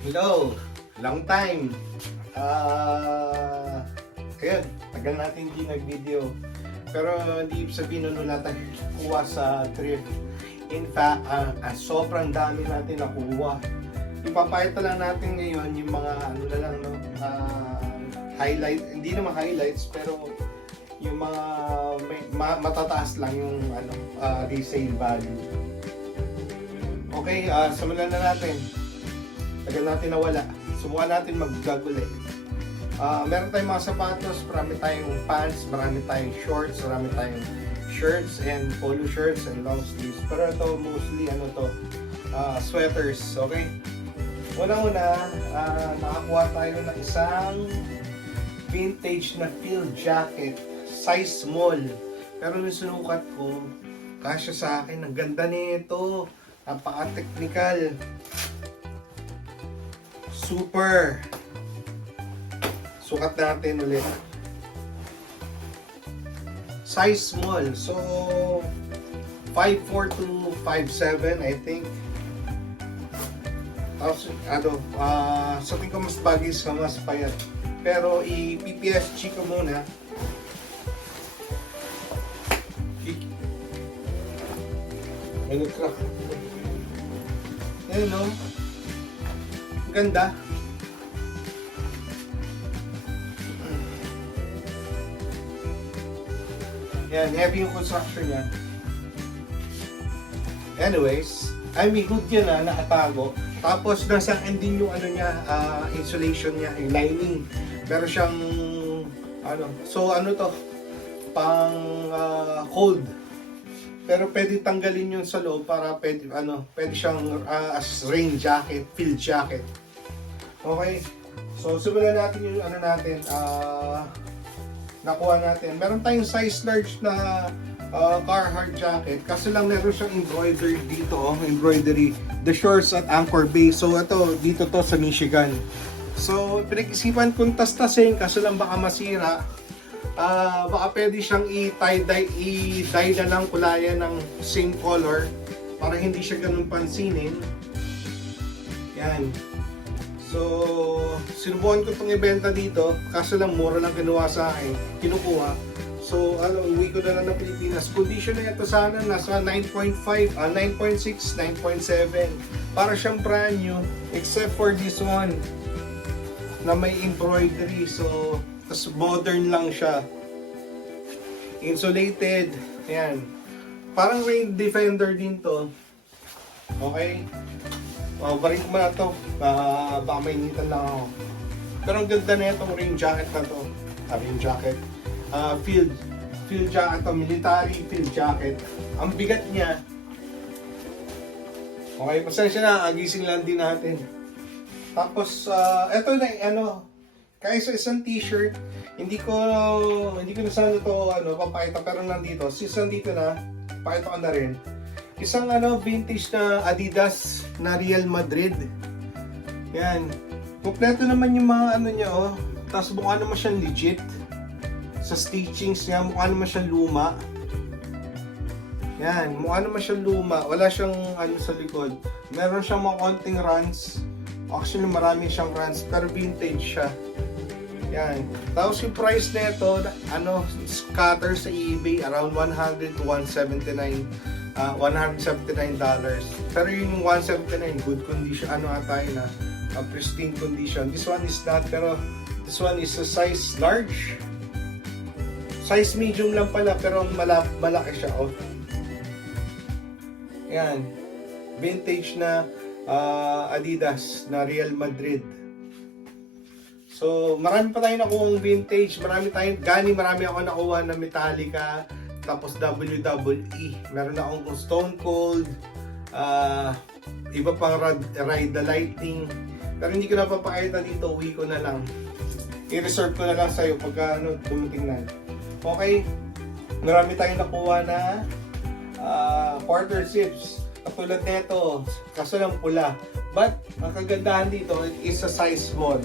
Hello! Long time! Ayun, tagal natin hindi nag-video. Pero hindi ibig sabihin na wala tayong kuha sa trip. In fact, sobrang dami natin nakuha. Ipapakita lang natin ngayon yung mga ano na lang, no? Highlight, hindi naman highlights, pero yung mga matataas lang yung resale value. Okay, simulan na natin. Tagal natin nawala. Subukan natin mag-gaguli. Meron tayong mga sapatos, marami tayong pants, marami tayong shorts, marami tayong shirts and polo shirts and long sleeves. Pero ito mostly sweaters, okay? Una-una, nakakuha tayo ng isang vintage na field jacket, size small. Pero yung sinukat ko, kasya sa akin, ang ganda nito. Napaka-technical. Super. Sukat natin ulit. Size small. So, 5'4 to 5'7 I think. Tapos, sa tingin ko mas bagay sa mas payat. Pero, i-PPSG ko muna. May nag-crack. Ayan, no? Ganda. Yan, heavy yung construction niya. Anyways, good yan nakatago. Tapos nasa end din yung insulation niya, yung lining. Meron siyang pang cold. Pero pwede tanggalin yun sa loob para pwede siyang as rain jacket, field jacket. Okay. So simulan natin yung nakuha natin. Meron tayong size large na Carhartt jacket. Kasi lang meron siyang embroidery dito, embroidery. The shorts at Anchor Bay. So dito to sa Michigan. So pinag-isipan kong tas-tasin kasi lang baka masira. Baka pwede siyang i-dye na lang kulayan ng same color para hindi siya ganun pansinin. Yan. So, sinubukan ko itong ibenta dito kaso lang mura lang ginawa sa akin, kinukuha. So, uwi ko na lang ng Pilipinas. Condition na ito sana nasa 9.5, 9.6, 9.7. Para siyang brand new except for this one na may embroidery. So, tas modern lang siya. Insulated. Ayan. Parang rain defender din to. Okay. Barik mo na to. Baka mainitan lang ako. Pero ang ganda na itong rain jacket na to. Rain jacket. Field jacket to. Military field jacket. Ang bigat niya. Okay. Pasensya na. Agising lang din natin. Tapos, eto na kahit sa isang t-shirt, hindi ko na sana ito papakita, pero nandito. Since nandito na, pakita ko na rin. Isang vintage na Adidas na Real Madrid. Yan. Kompleto naman yung mga niya, oh. Tapos mukha naman siyang legit. Sa stitchings niya, mukha naman siyang luma. Yan, mukha naman siyang luma. Wala siyang sa likod. Meron siyang mga konting runs. Actually, marami siyang runs, pero vintage siya. Yan. Tapos yung price na ito, scatter sa eBay, around $100 to $179. Pero yung $179, good condition, pristine condition. This one is not, pero this one is a size large. Size medium lang pala, pero malaki siya. Oh. Yan. Vintage na Adidas na Real Madrid. So, marami pa tayong nakuha vintage, marami ako nakuha na Metallica, tapos WWE, meron akong Stone Cold, iba pang Ride the Lightning, pero hindi ko na papakita dito, uwi ko na lang. I-reserve ko na lang sa'yo pagka dumating na. Okay, marami tayong nakuha na quarter zips, katulad nito, kaso lang pula. But, ang kagandahan dito, it is a size small.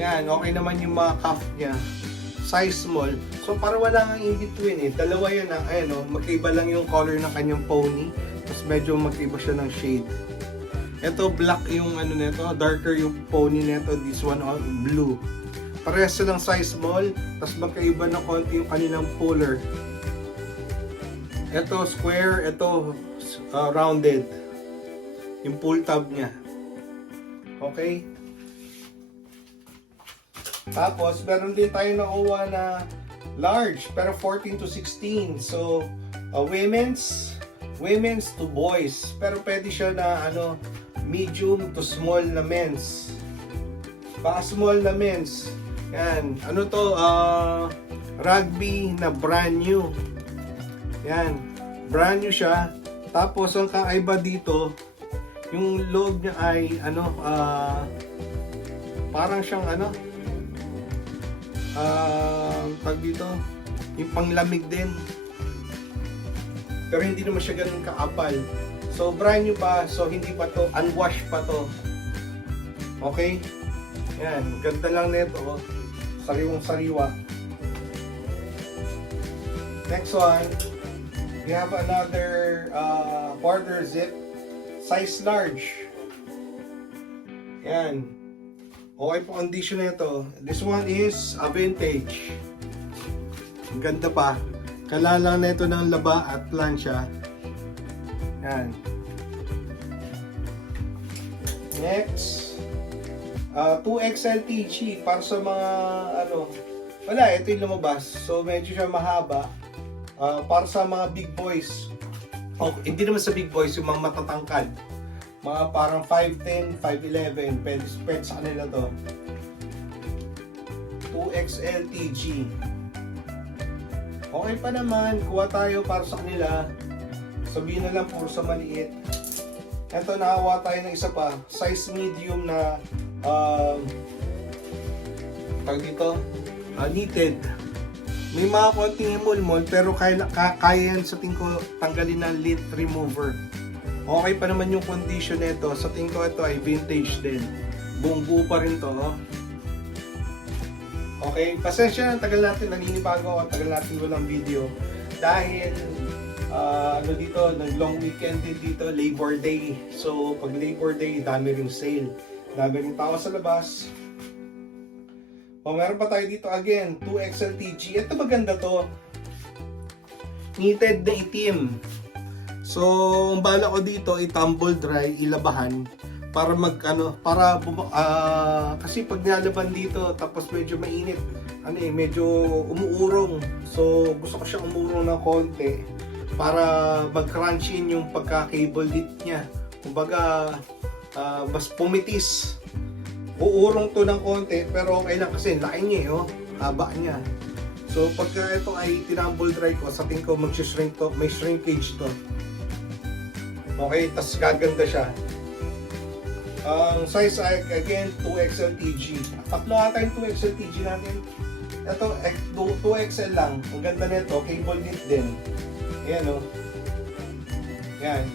Yan, okay naman yung mga cuff niya. Size small. So, para wala kang in-between eh. Dalawa yun magkaiba lang yung color ng kanyang pony. Tapos medyo magkaiba siya ng shade. Ito black yung ano nito, darker yung pony nito, this one on blue. Parehas silang size small, tapos magkaiba na konti yung kanilang puller. Ito square, ito rounded. Yung pull tab niya. Okay? Tapos, meron din tayo nakuha na large, pero 14 to 16. So, women's to boys. Pero pwede siya na medium to small na men's. Baka small na men's. Yan. Ano to? Rugby na brand new. Yan. Brand new siya. Tapos, ang kakaiba dito, yung loob niya ay, parang siyang, tag dito, yung panglamig din. Pero hindi naman siya ganun kakapal. So, brand new pa. So, hindi pa to. Unwashed pa to. Okay? Yan. Ganda lang nito. Sariwang sariwa. Next one. We have another quarter zip. Size large. Yan. Okay po condition nito. This one is a vintage. Ang ganda pa. Kailangan nito ng laba at plancha. Yan. Next, 2XL TG para sa mga wala, ito yung lumabas. So medyo siya mahaba. Para sa mga big boys. Hindi naman sa big boys, yung mga matatangkad. Mga parang 5'10", 5'11", pwede sa kanila to. 2XL TG. Okay pa naman, kuha tayo para sa kanila. Sabihin na lang puro sa maliit. Ito, nakakuha tayo ng isa pa. Size medium na tawag dito, knitted. May mga konting emol-mol, pero kaya yan sa tingin ko tanggalin ng lint remover. Okay pa naman yung condition nito. Sa tingin ko ito ay vintage din. Buong buo pa rin to. Okay, pasensya na, tagal natin, naninibago ako, tagal natin walang video. Dahil, dito, nag-long weekend din dito, Labor Day. So, pag Labor Day, dami ring sale. Dami ring tao sa labas. Meron pa tayo dito again, 2XL TG. Ito maganda to. Knitted na itim. So, ang bala ko dito, i-tumble dry, ilabahan para kasi pag nilalaban dito tapos medyo mainit, medyo umuurong. So, gusto ko siyang umurong ng konti para mag-crunch in yung pagka-cable knit niya. Kumbaga, mas pumitis. Uurong to ng konti, pero okay lang kasi laki niya, haba niya. So, pagka ito ay tinumble dry ko, sa tingin ko mag-shrink to, may shrinkage to. Okay, tas gaganda siya. Ang size ay, again, 2XL TG. Tatlo ata yung 2XL TG natin. Ito, 2XL lang. Ang ganda nito, cable knit din. Ayan, Ayan.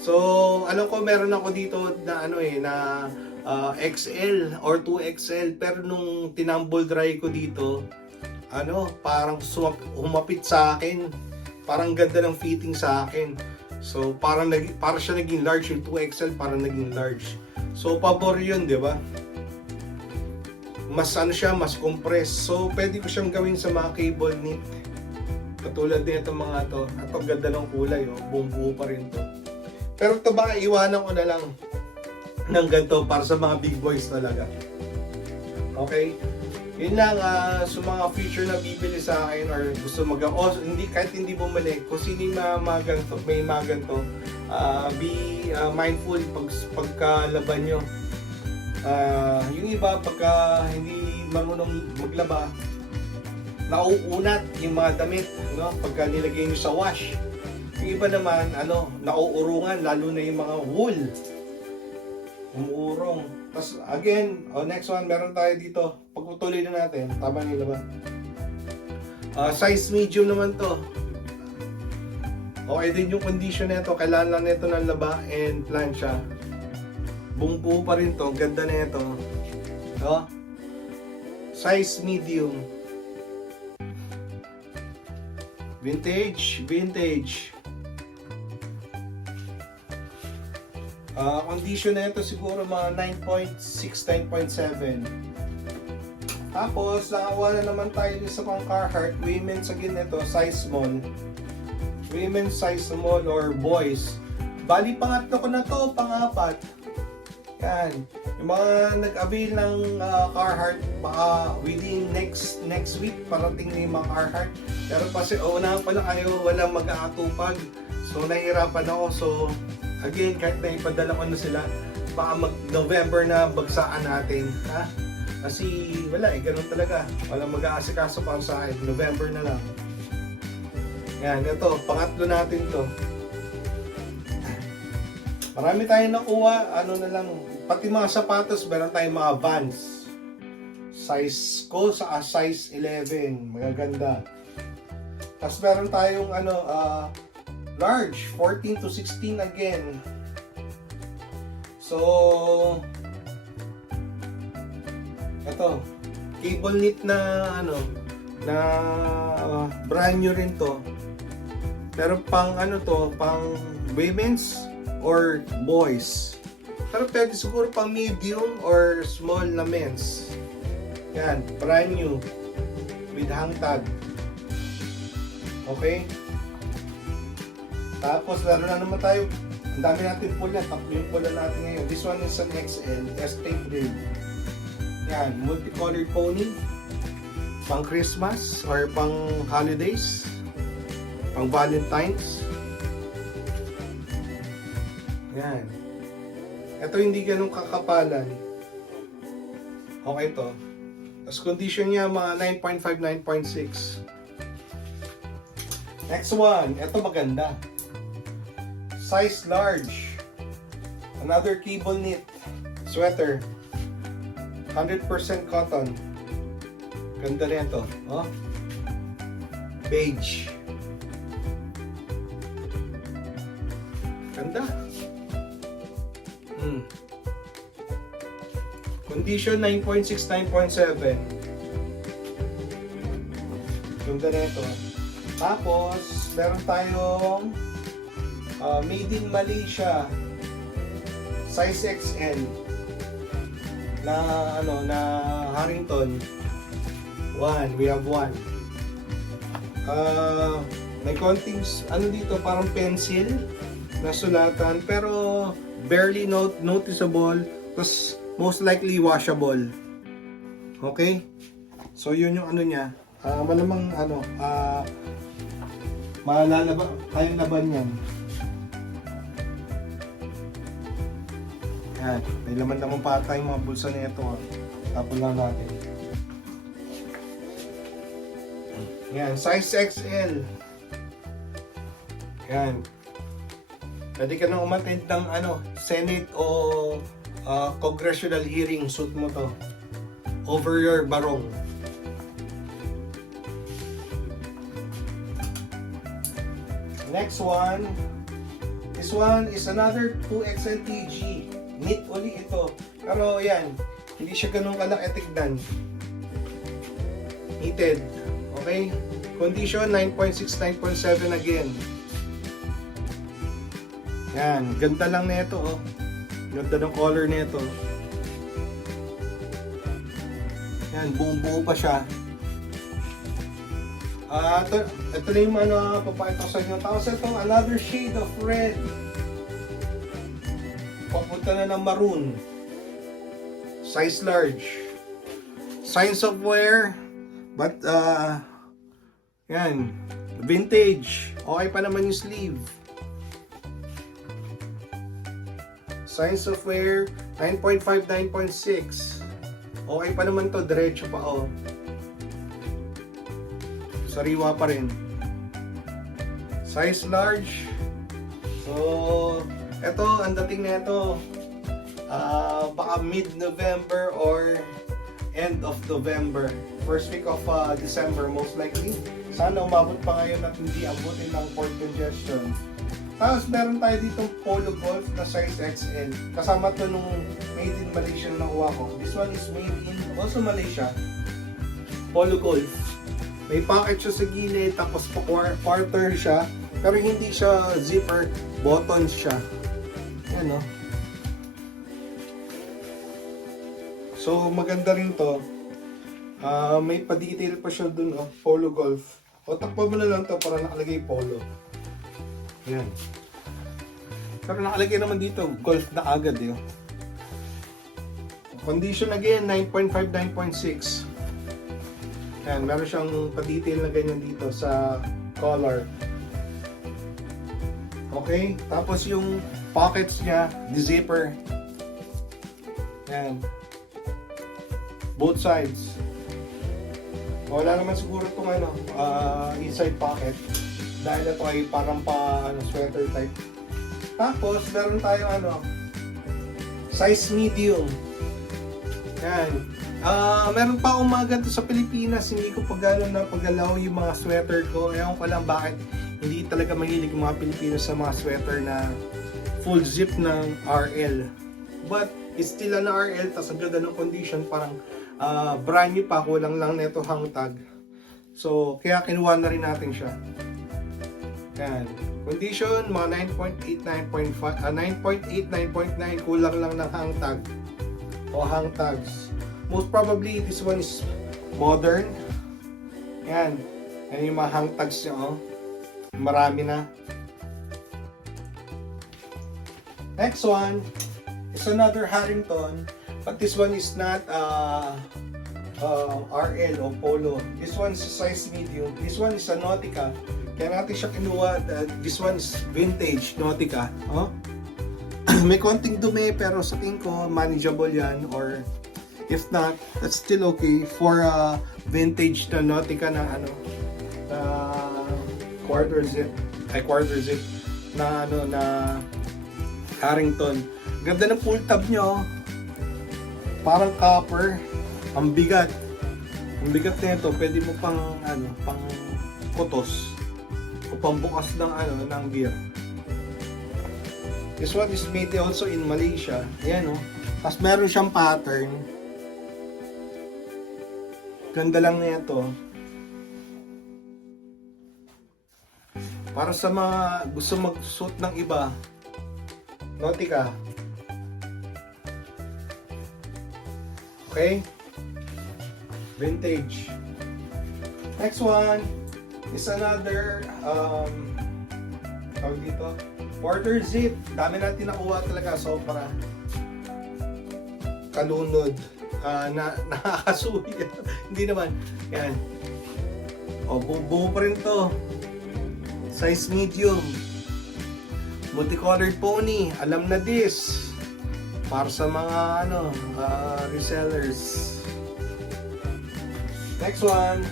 So, alam ko meron ako dito na XL or 2XL, pero nung tinumble dry ko dito, parang humapit sa akin. Parang ganda ng fitting sa akin. So, parang siya naging large, yung 2XL parang naging large. So, pabor yun, di ba? Mas mas compressed. So, pwede ko siyang gawin sa mga cable knit. Katulad din itong mga to. At ang ganda ng kulay, buong buo pa rin to. Pero ito baka iwanan ko na lang ng ganito para sa mga big boys talaga. Okay? Yun lang, sa mga future na bibili sa akin or gusto kahit hindi bumalik, kung sino yung may mga ganito, be mindful pagkalaban nyo. Yung iba, pagka hindi marunong maglaba, nauunat yung mga damit, pagka nilagay nyo sa wash. Yung iba naman, nauurungan, lalo na yung mga wool. Umuurong. Tapos again, next one, meron tayo dito. Pagputuloy na natin, tama nila ba? Size medium naman to. Okay din yung condition nito. Kailangan lang nito ng laba and plancha. Buong buo pa rin to. Ganda na ito. Size medium. Vintage. Condition na ito siguro mga 9.6, 9.7. Tapos, nakawa na naman tayo din sa mga Carhartt. Women's again ito, size small. Women's size small or boys. Bali, pangatlo ko na to, pangapat. Yan. Yung mga nag-avail ng Carhartt, baka within next week, parating na yung mga Carhartt. Pero kasi, unahan pa lang kayo, walang mag-aatupag. So, nahihirapan ako. So, again, kahit na ipadala ko na sila, baka mag-November na bagsaan natin. Ha? Kasi, wala eh, ganun talaga. Walang mag-aasikaso pa sa akin. November na lang. Yan, ito, pangatlo natin to. Marami tayong nakuha, ano na lang, pati mga sapatos, meron tayong mga Vans. Size ko sa size 11, magaganda. Tapos meron tayong large, 14 to 16 again. So, ito, cable knit na brand new rin to. Pero pang pang women's or boys. Pero pwede siguro pang medium or small na men's. Yan, brand new. With hang tag. Okay? Tapos lalo na naman tayo. Ang dami natin pula. Tatlo yung pula natin ngayon. This one is an XL. S-tape grade. Yan, multicolored pony. Pang Christmas or pang holidays. Pang Valentine's. Yan. Ito hindi ganun kakapalan. Okay to. Tapos condition niya mga 9.5, 9.6. Next one. Ito maganda. Size large. Another cable knit. Sweater. 100% cotton. Ganda rin ito. Oh. Beige. Ganda. Condition 9.6, 9.7. Ganda na ito. Tapos, meron tayong made in Malaysia size XL na na Harrington. We have one. May konting dito parang pencil na sulatan pero barely noticeable, plus most likely washable. Okay? So yun yung niya. Malamang malalaban, kayang laban yan. Yan, may laman naman pa tayong mga bulsa na ito. Tapon lang natin. Yan, size XL. Yan. Pwede ka nang umattend ng Senate o congressional hearing, suit mo to over your barong. Next one, this one is another 2XLTG. Knit uli ito, pero yan, hindi siya ganun kalaki tignan. Knitted. Okay, condition 9.6, 9.7 again. Yan, ganda lang nito oh. Ganda ng color nito. Yan, buong-buo pa siya. Ito na yung papakita ko sa inyo. Tapos ito, another shade of red. Papunta na ng maroon. Size large. Signs of wear. But, yan. Vintage. Okay pa naman yung sleeve. Signs of wear, 9.5, 9.6. Okay pa naman to, diretso pa oh. Sariwa pa rin. Size large. So, eto, ang dating na ito, baka mid-November or end of November. First week of December most likely. Sana umabot pa ngayon at hindi abutin ng port congestion. Tapos meron tayo ditong Polo Golf na size XL. Kasama to nung made in Malaysia na nakuha ko. This one is made in also Malaysia. Polo Golf. May pocket siya sa gilid, tapos quarter siya. Pero hindi siya zipper, buttons siya. Yan o. So, maganda rin to. May pa-detail pa siya dun, oh, Polo Golf. O, takpa mo na lang to para nakalagay Polo. Yan. Pero nakalagay naman dito, Golf na agad, eh. Condition again, 9.5, 9.6. Yan, meron siyang pa-detail na ganyan dito sa collar. Okay, tapos yung pockets niya, the zipper. Yan. Both sides. Wala naman siguro itong inside pocket. Dahil ito ay parang sweater type. Tapos, meron tayong size medium. Yan. Meron pa umaga to sa Pilipinas, hindi ko pa gano'n na paggalaw yung mga sweater ko. Ewan ko lang bakit hindi talaga mahilig yung mga Pilipinas sa mga sweater na full zip ng RL. But, it's still an RL, tas ang ganda ng condition, parang brand new pa, kulang lang neto hang tag. So, kaya kinuha na rin natin siya. Yan. Condition, mga 9.8, 9.5, 9.8, 9.9, kulang lang ng hang tag o hang tags. Most probably, this one is modern. Yan. Yan yung mga hang tags niya, oh. Marami na. Next one is another Harrington, but this one is not RL o Polo. This one is size medium. This one is a Nautica. Kaya natin siya kinuha. This one is vintage Nautica. Oh? May konting dumi pero sa tingin ko manageable yan, or if not, that's still okay for vintage na Nautica na quarter zip na na Harrington. Ganda ng pull tab nyo. Parang copper. Ang bigat. Ang bigat nito, pwede mo pang pang kutos o pang bukas ng gear. This one is made also in Malaysia. Ayan, oh. Tapos meron siyang pattern. Ganda lang nito. Para sa mga gusto mag-suit ng iba. Nautica. Okay? Vintage. Next one is another tawag dito, quarter zip. Dami natin nakuha talaga, sobra kalunod. Nakakasuya. Hindi naman. Yan. O, buo pa rin to. Size medium. Multicolored pony. Alam na this. Para sa mga resellers. Next one.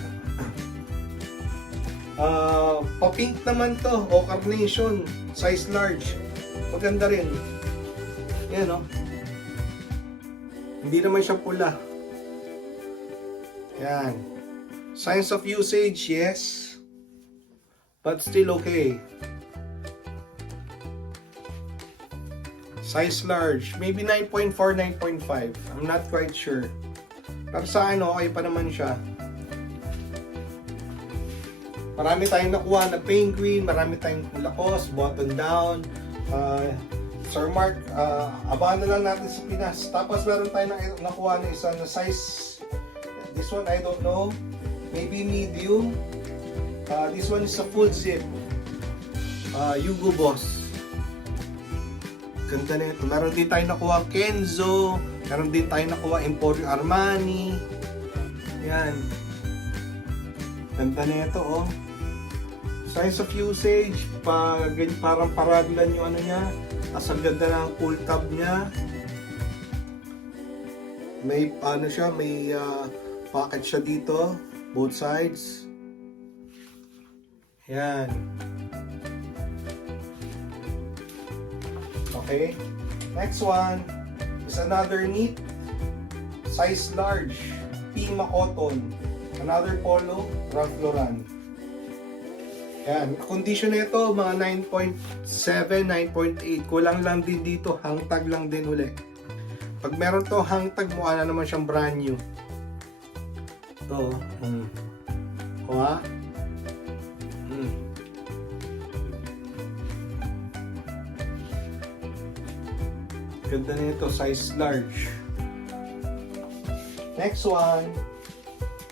Pa-pink naman to. O carnation. Size large. Maganda rin. Yan, no? Hindi naman siya pula. Yan. Signs of usage, yes. But still okay. Size large. Maybe 9.4, 9.5. I'm not quite sure. Pero sa akin, okay pa naman siya. Marami tayong nakuha na penguin. Marami tayong Lacoste, button down. Sir Mark, abangan na lang natin sa Pinas. Tapos meron tayong nakuha na isa na size. This one, I don't know. Maybe medium. This one is a full zip. Hugo Boss. Ganda na ito. Meron din tayo nakuha Kenzo. Meron din tayo nakuha Emporio Armani. Yan. Ganda na ito, oh. Size of usage. Parang paragulan yung niya. As ang ganda ng pull tab niya. May siya, may pocket siya dito. Both sides. Yan. Okay. Next one is another neat. Size large. Pima cotton. Another polo. Ralph Lauren. Yan. Condition nito mga 9.7, 9.8. Kulang lang din dito. Hangtag lang din uli. Pag meron to hangtag, mukha na naman siyang brand new. Ito. O ha? Ganda nito, size large. Next one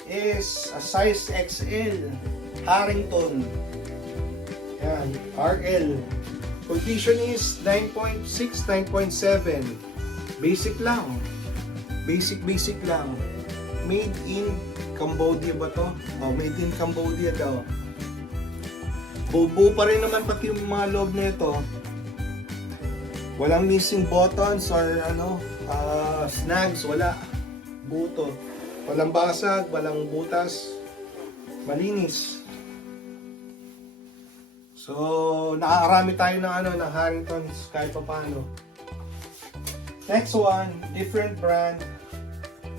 is a size XL. Harrington. Yan, RL. Condition is 9.6, 9.7. Basic lang. Basic lang. Made in Cambodia ba to? Oh, made in Cambodia daw. Buo pa rin naman pati yung mga loob nito. Walang missing buttons or snags, wala. Buto. Walang basag, walang butas. Malinis. So, nakakarami tayo ng Harringtons kahit pa paano. Next one, different brand.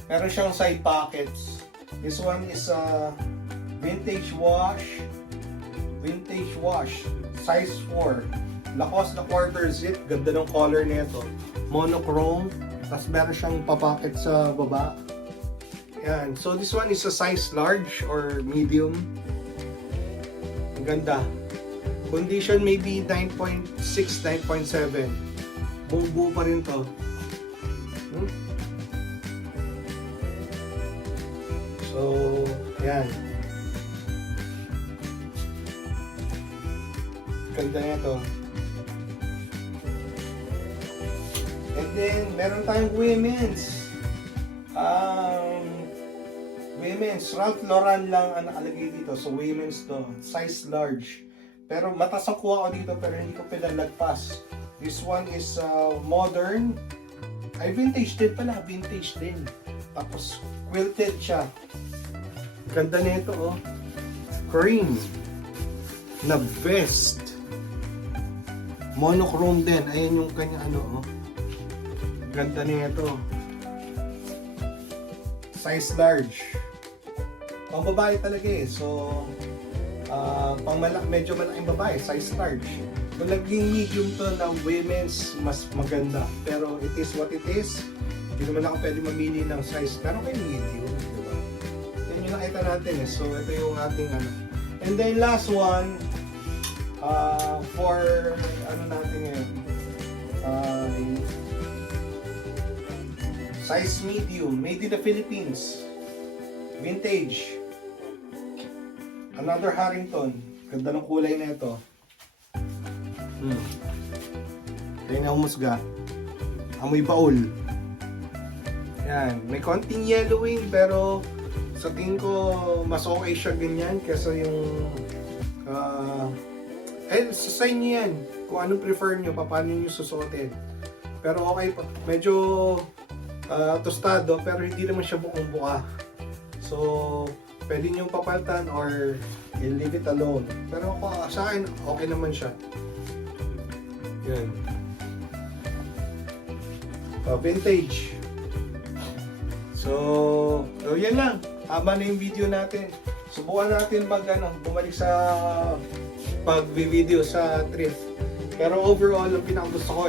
Meron siyang side pockets. This one is a vintage wash. Size 4. Lacoste na quarter zip. Ganda ng color nito. Monochrome. Tapos meron siyang papocket sa baba. Yan. So this one is a size large or medium. Ang ganda. Condition maybe 9.6, 9.7. Buo pa rin to. So, yan. Ganda nito. And then, meron tayong women's. Women's. Ralph Lauren lang ang nakalagay dito. So, women's to. Size large. Pero matas ang kuha ko dito pero hindi ko pinalagpas. This one is modern. Ay, vintage din pala. Vintage din. Tapos, quilted siya. Ganda nito, oh. Cream. Na vest. Monochrome din. Ayan yung kanya oh. Ganda nito. Size large. Pang babae talaga eh. So, medyo malaking babae. Size large. Kung naging medium to na women's, mas maganda. Pero it is what it is. Hindi naman ako pwede mamili ng size. Pero may medium. Diba? Yan yung nakita natin eh. So, ito yung ating And then last one, for natin ngayon, size medium, made in the Philippines, vintage, another Harrington. Ganda ng kulay na ito. Kaya na humusga. Amoy baul. Yan, may konting yellowing pero sa tingin ko mas okay siya ganyan kaysa yung sa inyo yan kung anong prefer nyo, paano nyo susuotin. Pero okay pa, medyo tostado pero hindi naman siya buong buka. So pwede nyo papalitan or leave it alone. Pero sa akin okay naman siya. Yan. Vintage. So yan lang. Haba na yung video natin. Subukan natin bumalik sa pag-video sa thrift. Pero overall, ang pinakagusto ko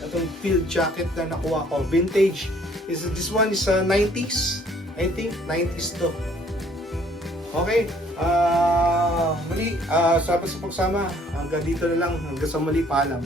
itong field jacket na nakuha ko. Vintage. This one is 90s. I think 90s to. Okay. Muli, salamat sa pagsama. Hanggang dito na lang. Hanggang sa muli. Paalam.